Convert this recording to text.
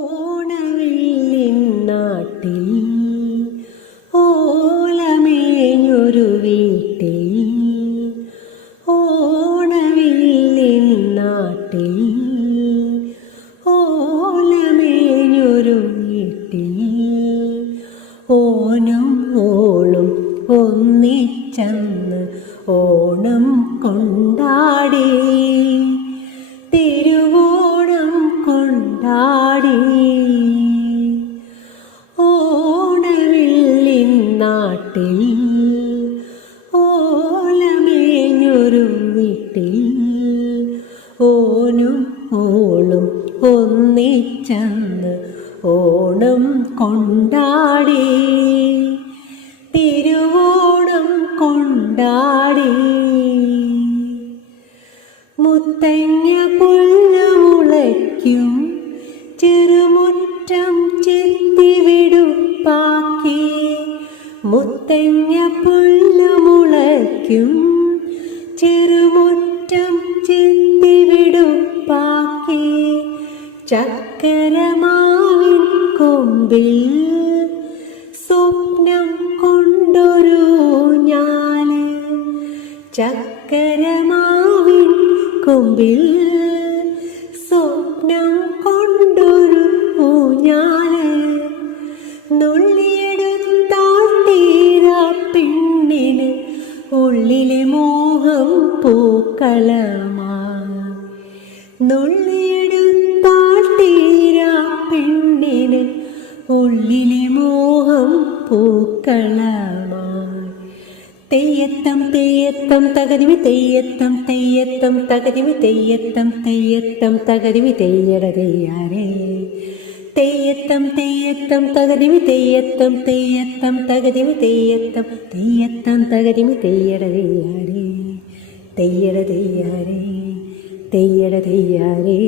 ഓണവില്ലിൻ നാട്ടിൽ ഓലമേഞ്ഞൊരു വീട്ടിൽ ഓണവില്ലിൻ നാട്ടിൽ ഓലമേഞ്ഞൊരു വീട്ടിൽ ഓനും ഓളും ഒന്നിച്ചന്ന് ഓണം കൊണ്ടാടി തിരുവോണം കൊണ്ടാടി ഓണവില്ലിൻ നാട്ടിൽ ഓലമേഞ്ഞൊരു വീട്ടിൽ ഓനും ഓളും ഒന്നിച്ചന്ന് ഓണം കൊണ്ടാടി തിരുവോണം കൊണ്ടാടി മുത്തങ്ങ പുല്ലുമുളയ്ക്കും ചെറുമുറ്റം ചെത്തിവിടുപ്പാക്കി മുത്തങ്ങ പുല്ലുമുളയ്ക്കും ചെറുമുറ്റം ചെത്തിവിടുപ്പാക്കി ചക്കരമാവിൻ കൊമ്പിൽ സ്വപ്നം കൊണ്ടൊരു ഞാന് ചക്കരമാവിൻ കൊമ്പിൽ സ്വപ്നം കൊണ്ടൊരു ഊഞ്ഞാല് നുള്ളിയെടുത്താൽ തീരാ പെണ്ണിന് ഉള്ളിലെ മോഹം പൂക്കളമാ നുള്ളിയെടുത്താൽ തീരാ പെണ്ണിന് ഉള്ളിലെ മോഹം പൂക്കളമാ തെയ്യത്തം തെയ്യത്തം തകതിമി തെയ്യത്തം തെയ്യത്തം തകതിമി തെയ്യത്തം തെയ്യത്തം തകതിമി തെയ്യട തെയ്യാരേ തെയ്യത്തം തെയ്യത്തം തകതിമി തെയ്യത്തം തെയ്യത്തം തകതിമി തെയ്യത്തം തെയ്യത്തം തകതിമി തെയ്യട തെയ്യാരേ തെയ്യട തെയ്യാരേ തെയ്യട തെയ്യാരേ.